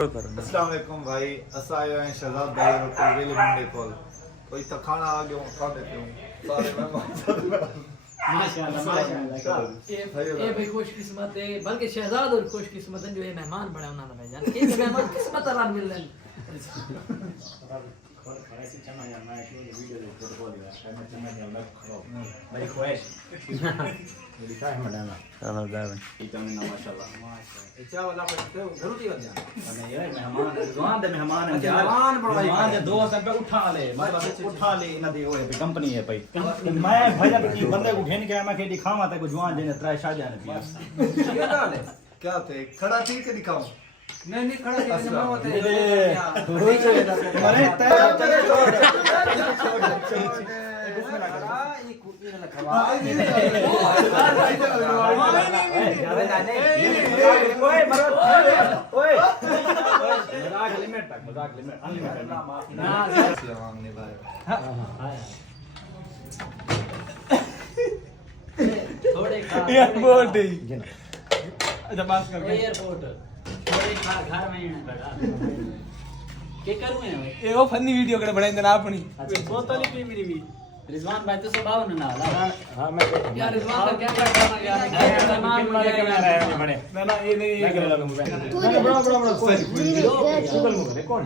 अस्सलाम वालेकुम भाई, असा आए हैं शहजाद भाई होटल वेले मंडे कॉल। कोई तो खाना आ गया खा देते हूं सारे मेहमान। माशाल्लाह माशाल्लाह ये भाई खुशकिस्मत है, बल्कि शहजाद और खुशकिस्मत है जो ये मेहमान बड़े उन्होंने भेजा। ये मेहमान किस्मत वाला मिल रहे हैं। ऐसे चना यार मैं वीडियो रिकॉर्ड कर दिया है, मैं चना यार मैं बड़ी ख्वाहिश मेरी क्या है मडाना चलो दादा इतने ना माशाल्लाह माशाल्लाह अच्छा वाला पे जरूरी हो गया मैं ये मेहमान जवान दे मेहमान है यार मेहमान के दोस्त पे उठा ले मेरे पास उठा ले ना दे ओए कंपनी है भाई मैं भाई की बंदे को घेन के मैं के दिखावा ते को जवान देने त्रै शादी ने पिया ये डाल क्या थे खड़ा थी के दिखाऊं नहीं खड़ा थी मैं होते अरे तैयार करे एगो फनी वीडियो करे बनाएंगे ना अपनी बोतल ही मेरी भी रिजवान भाई तो स्वभाव ना हां मैं यार रिजवान का क्या करना यार मेहमान वाले कैमरा है बड़े ना ये नहीं मैं कर लूंगा बड़ा शुगर मुझे कौन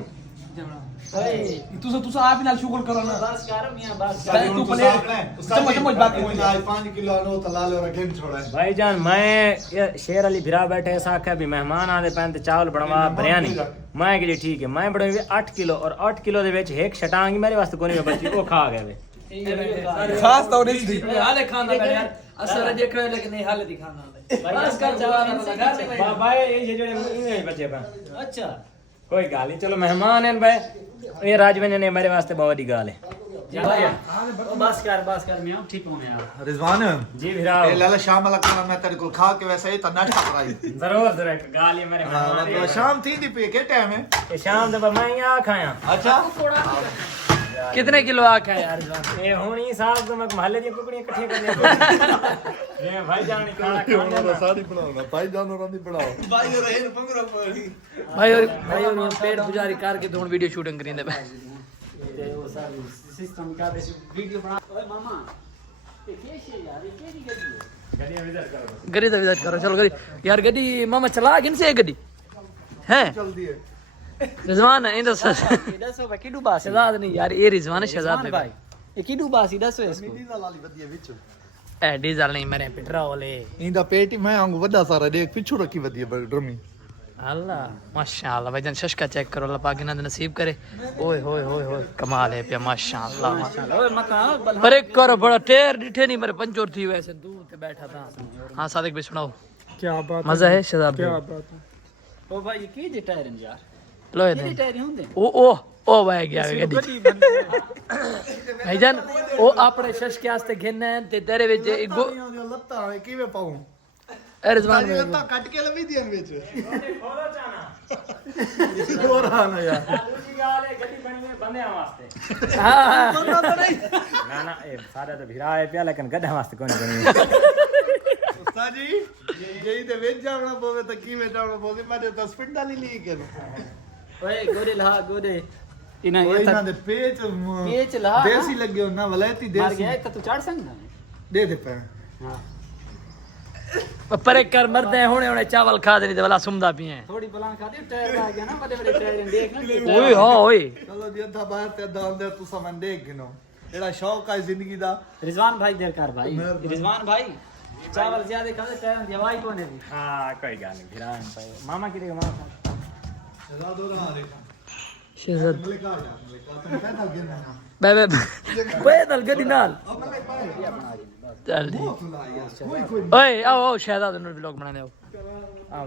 तू आप ही नाल शुगर करो ना बस कर मियां बस तू प्लेट चम्मच बाकी कोई आज 5 किलो नो तो लाल और गेम छोड़ा है भाईजान मैं शेर अली भिरा बैठे ऐसा आख्या भी मेहमान आते पैन ते चावल बनवा बिरयानी मैं के लिए ठीक है मैं बनाई 8 किलो और 8 किलो दे विच एक छटांगी मेरे वास्ते कोनी बची वो खा गए खास तो नहीं थी हाले खाना का यार असर जे करे लेकिन नहीं हाले दिखाना बस कर जवाब भाई ये जेड़े बचे पा अच्छा कोई गाल नहीं चलो मेहमान हैं भाई ये राजवन ने मेरे वास्ते बहुत ही गाल है बस कर मियां ठीक होने यार रिजवान जी भिरा ए लाला शाम वाला खाना मैं तेरे को खा के वैसे ही तो नाश्ता कराई जरूर गाल है मेरे हां शाम थी दी पे के टाइम है ये शाम दे मैं यहां खाया अच्छा कितने किलो आख है यार रिजवान ये हुनी साहब तो मैं महल्ले दी कुकड़ियां इकट्ठी करनी ये भाई जान खाना खाना साड़ी बनाओ ना भाई जानो रंदी बनाओ भाई रहे पंगरा पड़ी भाई और पेट गुजारी करके तो वीडियो शूटिंग करेंदे ते वो सारी सिस्टम का वीडियो बना ओए मामा ये कैसे यार ये केडी गड्डी है गड्डी विजिट करो चलो गड्डी यार गड्डी मामा चला किन से गड्डी हैं जल्दी है रिजवान है दस दसो भाई किडू बास शहजाद नहीं यार ये रिजवान है शहजाद भाई ये किडू बासी दसो इसको नींदा लाली वधिया विच ए डीजल नहीं मेरे पेट्रोल है इंदा पेट ही मैं आंगू वड्डा सारा देख पिछू रखी वधिया ड्रमी अल्लाह माशाल्लाह भाईजान शशका चेक करो अल्लाह पाक इन्हें नसीब करे ओए होए होए होए कमाल है पे माशाल्लाह माशाल्लाह ओए मत पर एक करो बड़ा टेर डिठे नहीं मेरे पंचोर थी वैसे दूर पे बैठा था हां सादिक भाई सुनाओ क्या बात मजा है शहजाद क्या भाई बात है ओ भाई ये की जे टायर यार लो ये टायर होंदे ओ भाई गया गड्डी भाईजान ओ अपने शश के वास्ते घेने ते तेरे विच लत्ता किवे पाऊं ए रिजवान भाई लत्ता कट के लवी दियन विच खोलो चाना और आना यार दूसरी गाल है गड्डी बनी है बंदे वास्ते हां पता तो नहीं ना ए सारे तो भिरा है पिया लेकिन गड्ढा वास्ते कोनी बनी उस्ताद जी यही ते वेच जावना पोवे त किवे जावना पोवे मारे 10 फीट डाली ली के ओए गोरे ला गोरे इना ओए ना दे पेच पेच ला देसी लगे ना वलायती मार देसी गया तो तू चढ़ सकना दे दे पे हां पर कर मरदे होने चावल खा देनी ते वाला सुमदा पिए थोड़ी बलान खा दे टायर आ गया ना बड़े बड़े टायर देख ना ओए हां ओए चलो जी अद्धा बाहर ते अद्धा अंदर तू समन देख गिनो एड़ा शौक है जिंदगी दा रिजवान भाई देर कर भाई रिजवान भाई चावल ज्यादा खाते टायर दवाई कोने दी हां कोई गाल नहीं भिरान भाई मामा की देगा मामा शहजाद हो रहा है शहजाद मलिका यार मलिका तुम पैदल गिरना ना बे पैदल गड्डी नाल चल ओए आओ शहजाद ने व्लॉग बनाने आओ आओ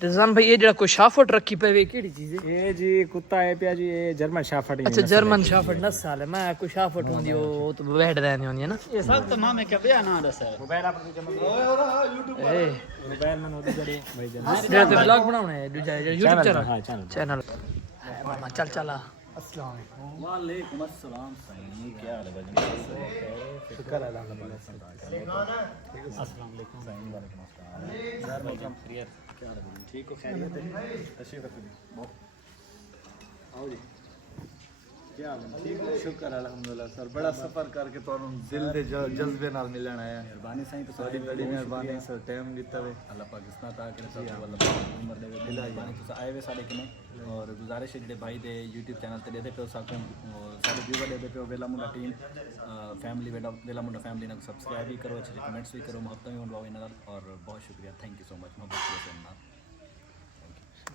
रिजवान भाई ये जेड़ा कोई शाफट रखी पे वे केड़ी चीज है ये जी कुत्ता है पिया जी ये जर्मन शाफट अच्छा जर्मन शाफट नस्ल है मैं कोई शाफट होंदी वो तो बैठ रहने होंदी है ना ये सब तो मामे क्या बया ना दस है मोबाइल आप ओए हो रहा यूट्यूब ए मोबाइल में नोट करे भाई जेड़ा ते व्लॉग बनाउना है दूजा यूट्यूब चैनल हां चैनल चैनल मामा चल चला अस्सलाम वालेकुम। वालेकुम अस्सलाम साईं, क्या हाल है भाई? शुक्र है अल्हम्दुलिल्लाह। अस्सलाम वालेकुम साईं। वालेकुम अस्सलाम। यार वेलकम खैरियत, क्या हाल है भाई? ठीक हो? खैरियत है? तशरीफ रखो जी। आओ जी। क्या हाल है? ठीक है, शुक्र अल्हम्दुलिल्लाह सर, बड़ा सफर करके ਤੁਹਾਨੂੰ ਦਿਲ ਦੇ ਜਜ਼ਬੇ ਨਾਲ ਮਿਲਣ ਆਇਆ। मेहरबानी साईं, तो ਤੁਹਾਡੀ ਬੜੀ ਮਿਹਰਬਾਨੀ ਸਰ, ਟਾਈਮ ਦਿੱਤਾ ਵੇ। अल्लाह पाकिस्तान ता करे सब अल्लाह उम्र दे मेहरबानी। तुस आए वे साडे कने और गुजारिश है जेडे भाई दे YouTube चैनल ते देदे पे साडे व्यूअर देदे पे वेला मुंडा टीम फैमिली वेला मुंडा फैमिली ने सब्सक्राइब भी करो, अच्छे कमेंट्स भी करो, मोहब्बत भी बनवाओ इन्हां नाल। और बहुत शुक्रिया, थैंक यू सो मच मोहब्बत के नाल।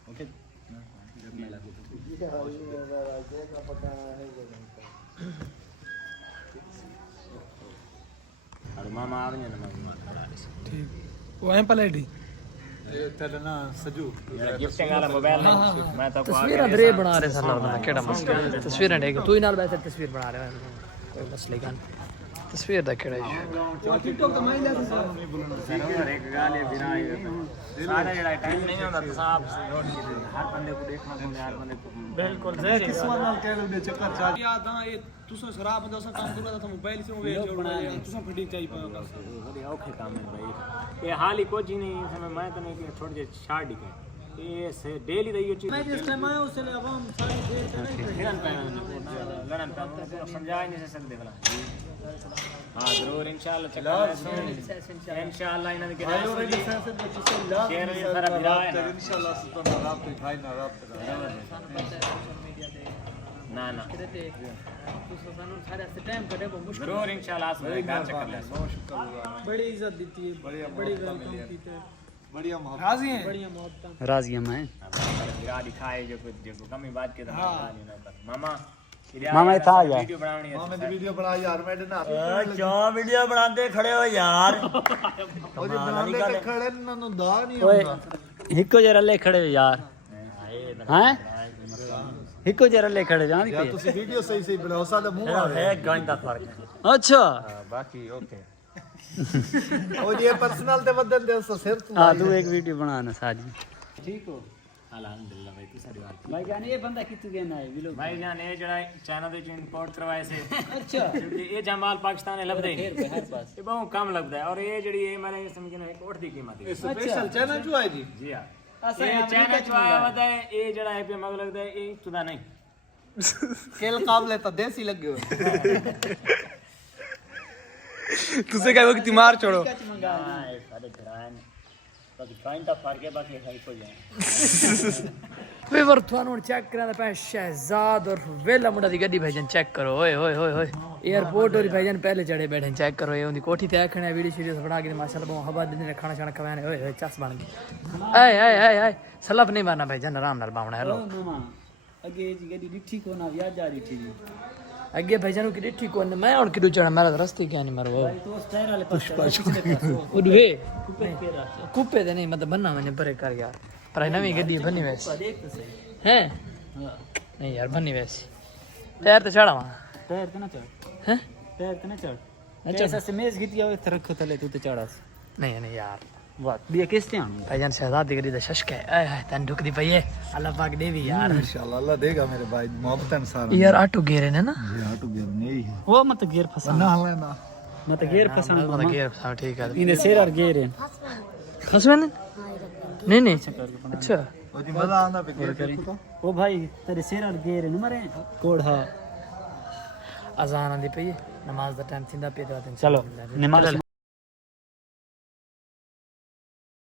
ओके और मामा आ गए ना मामा खड़ा है ठीक वो है पलेटी ਇਹ ਤੇਰਾ ਨਾ ਸਜੂ गिफ्टिंग वाला मोबाइल मैं तो तस्वीरें दरे बना रहे सर लोग केड़ा मसला तस्वीरें देख तू ही नाल बैठ तस्वीर बना रहे हो कोई मसले का तस्वीर दा केड़ा टिकटॉक तो मैं ले सर एक गाली बिना ही सारा जेड़ा टाइम नहीं होता तो साहब रोड हर बंदे को देखना पड़ता है, हर बंदे को बिल्कुल ਕਿਸਮਤ ਨਾਲ ਕਹਿ ਲਓ ਚੱਕਰ ਚਾ याद हां ये तुसा शराब बंदा सा काम करदा था मोबाइल से वे जोड़ रहे तुसा फटी चाहिए पाओ बड़े औखे काम है भाई ये हाल ही कुछ ही नहीं समय मैं तो नहीं कि थोड़ी देर छाड़ दी ये से डेली दा ये चीज मैं जिस टाइम आया उससे अवाम सारी देर से नहीं लड़न पे समझा ही नहीं सकते भला हां जरूर इंशाल्लाह चक्कर इंशाल्लाह इन्होंने के शेयर ये सारा बिरा है इंशाल्लाह सुबह रात पे भाई ना रात ना ना तुसा सानू सारे से टाइम कटे वो मुश्किल जरूर इंशाल्लाह आज में का चक्कर ले बड़ी इज्जत दी थी बड़ी वेलकम की थी बढ़िया मोहब्बत राजी हैं बढ़िया मोहब्बत राजी है मैं बिरा दिखाए जो कुछ जो कमी बात के तो मामा मामा इतना आ गया। वीडियो बनानी है मामा ने वीडियो बना यार मैं ना क्या वीडियो बनाते खड़े हो यार ਉਹ ਜੇ ਬਣਾਉਂਦੇ ਤੇ ਖੜੇ ਇਹਨਾਂ ਨੂੰ ਦਾ ਨਹੀਂ ਹੁੰਦਾ हिको जरा ले खड़े हो यार हैं हिको जरा ले खड़े जान ਯਾਰ ਤੁਸੀਂ ਵੀਡੀਓ ਸਹੀ ਸਹੀ ਬਣਾਓ ਸਾਡਾ ਮੂੰਹ ਆ है गंज का फर्क है अच्छा बाकी ओके ਉਹ ਜੇ ਪਰਸਨਲ ਤੇ ਵਧਣ ਦੇ ਸਿਰ ਤੋਂ हां तू एक वीडियो बनाना साजी ठीक हो अल्हम्दुलिल्लाह भाई तू सारी बात भाई जान ये बंदा कितने दिन आए विलो भाई जान ये जड़ा चाइना दे जो इंपोर्ट करवाए से अच्छा ये जमाल पाकिस्तान में लबदे हर पास ये बहुत कम लगता है और ये जड़ी ये मारे समझो एक कोट दी कीमत है स्पेशल चैनल जो है जी जी हां ये चाइना जो आया होता है ये जड़ा है पे मग लगता है ये तुदा नहीं खेल काबले तो देसी लगे हो तुझे क्या वक्त मार छोड़ो सारे घरान बाकी फाइन दा फर्क है बाकी हाई हो जाए वे वर थानू चेक करा पे शहजाद और वेला मुंडा दी गड्डी भाईजान चेक करो ओए ओए ओए ओए एयरपोर्ट और भाईजान पहले चढ़े बैठे चेक करो ये उनकी कोठी ते आखने वीडियो वीडियो बना के माशाल्लाह बहुत हवा देने खाना खाना खवाने ओए ओए चस बन गई आए आए आए आए सलब नहीं मारना भाईजान आराम नाल बावना हेलो मामा अगे जी गड्डी डिठी को ना याद जा रही थी अगे भाईजान की डिठी को मैं और किडू चढ़ा मेरा रास्ते क्या नहीं मारो तो टायर वाले पास उडवे कुप्पे दे नहीं मतलब बनना मैंने परे कर यार पर नवी गड्डी बनी वैसे देख तो सही हैं नहीं यार बनी वैसे टायर तो चढ़ा वहां टायर तो ना चढ़ हैं टायर तो ना चढ़ अच्छा ऐसा से मेज गिटी आओ रखो तले तू तो चढ़ा नहीं नहीं यार वाह दिया किसते आन भाईजान शहजाद दी गड्डी दा शशक है आए हाय तन ढुक दी पई है अल्लाह पाक देवी यार इंशाल्लाह अल्लाह देगा मेरे भाई मोहब्बत सारा यार ऑटो गेरे ने ना जी हां तो गिर नहीं है वो मत गियर फसा ना लेना मत गियर फसा मतलब गेर हाँ ठीक है इने शेर और गियर है खसवे ने नहीं नहीं अच्छा ओ जी मजा आना पे गिर ओ भाई तेरे शेर और गियर है न मरे कोड हां अजान आंदी पई है नमाज दा टाइम थिंदा पे दो चलो नमाज